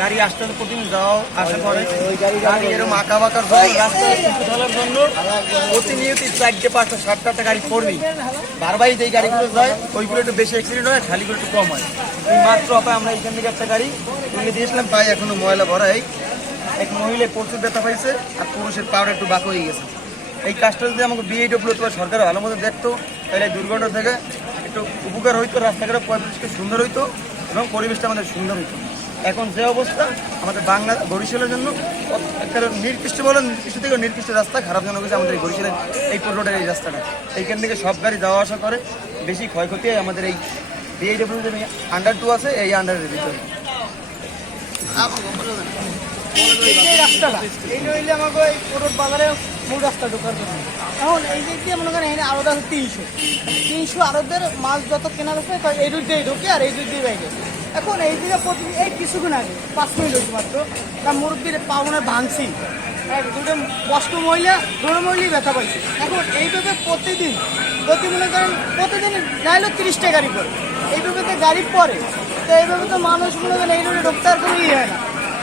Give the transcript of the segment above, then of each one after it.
গাড়ি আসতে প্রতিদিন যাও আসা পরে গাড়ি এরকম আঁকা বাঁকার রাস্তায় চলার জন্য প্রতিনিয়ত 4টে 5টা 7টা গাড়ি পড়বেই। বারবারই যেই গাড়িগুলো যায় ওইগুলো একটু বেশি অ্যাক্সিডেন্ট হয়, খালিগুলো একটু কম হয়। এই মাত্র আমরা এইখান থেকে একটা গাড়ি তুলে দিয়েছিলাম, পাই এখনো ময়লা ভরা। এক মহিলা প্রচুর ব্যথা পাইছে আর পুরুষের পাওয়ার একটু বাঁকা হয়ে গেছে। এই কাজটা যদি আমাকে বিএডব্লিউ অথবা সরকার ভালো মতো দেখতো তাহলে দুর্ঘটনা থেকে একটু উপকার হইতো, রাস্তাঘাট পরিবেশকে সুন্দর হইতো এবং পরিবেশটা আমাদের সুন্দর হইতো। এখন যে অবস্থা আমাদের বাংলা বরিশালের জন্য একটা নির্দিষ্ট থেকে নির্দিষ্ট রাস্তা খারাপজনক হয়েছে আমাদের এই বরিশালের এই রোডের এই রাস্তাটা। এইখান থেকে সব গাড়ি যাওয়া আসা করে, বেশি ক্ষয়ক্ষতি হয় আমাদের এই বিএডব্লিউ যে আন্ডার 2 আছে এই আন্ডারের ভিতরে। এই রাস্তাটা এইটা হইলে আমাকে এই কোরট বাজারে মূল রাস্তা ঢোকার জন্য। এখন এই দিক দিয়ে মনে করেন এখানে আরোদ আছে 300 আরোদের মাছ যত কেনা আছে এই রুট দিয়ে ঢোকে আর এই রুট দিয়ে বাইরে। এখন এই দিকে প্রতিদিন এই কিছুক্ষণ আগে 5 মিনিট হয়েছে মাত্র তার মুরব্বীর পাউনে ভাঙছি, দুটো বস্ত মহিলা দুটো মহিলাই ব্যথা পাইছে। এখন এইভাবে প্রতিদিন মনে করেন প্রতিদিন যাইলেও 30টা গাড়ি পড়ে, এইভাবে তো গাড়ি পড়ে। তো এইভাবে তো মানুষ মনে করেন এই রোডে ঢুকতে আর কোনো হয় না।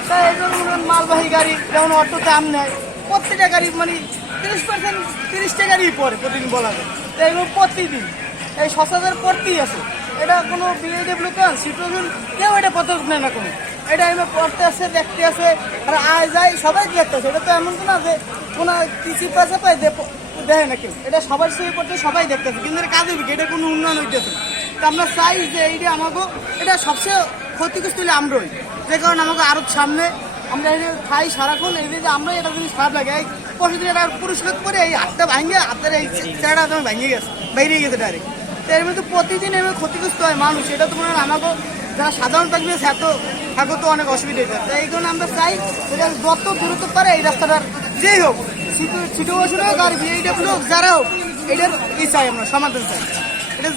তাই এইভাবে মনে করেন মালবাহী গাড়ি যেমন অটো দাম নেয়, প্রত্যেকটা গাড়ি মানে 30% 30টা গাড়ি পড়ে প্রতিদিন বলা যায়। তো এইভাবে প্রতিদিন এই 6,000 পড়তেই আছে। এটা কোনো বিএডব্লিউ কান সিটিউশন কেউ এটা পদক্ষেপ নেয় না কোনো। এটা এমনি পড়তে আসে দেখতে আসে আর আয় যায় সবাই দেখতে আসে। এটা তো এমন তো না যে কোনো কিছু পয়সা পায় দেখে না কেউ, এটা সবার সঙ্গে পড়তে সবাই দেখতে আসে, কিন্তু এটা কাজে এটা কোনো উন্নয়ন হইতেছে। তো আমরা চাই যে এইটা আমাকে এটা সবচেয়ে ক্ষতিগ্রস্ত হলে আমরাই, যে কারণে আমাকে আরও সামনে আমরা এই যে খাই সারাক্ষণ এই যে আমরা এটা জিনিস খারাপ লাগে। এই পরশুদিন এটা পুরস্কার করে এই হাতটা ভাঙিয়ে হাতের এই চেহারাটা ভেঙে গেছে, বাইরে গেছে ডাইরেক্ট। তো এর মধ্যে প্রতিদিন এভাবে ক্ষতিগ্রস্ত হয় মানুষ। এটা তো মনে হয় আমাকে যারা সাধারণ থাকবে থাকো তো অনেক অসুবিধা হয়ে যায়। এই কারণে আমরা চাই এটা যত দূরত্ব পারে এই রাস্তাটার যেই হোক সিটি কর্পোরেশন হোক আর বিএডব্লিউ হোক যারা হোক এটার চাই আমরা সমাধান চাই। এটা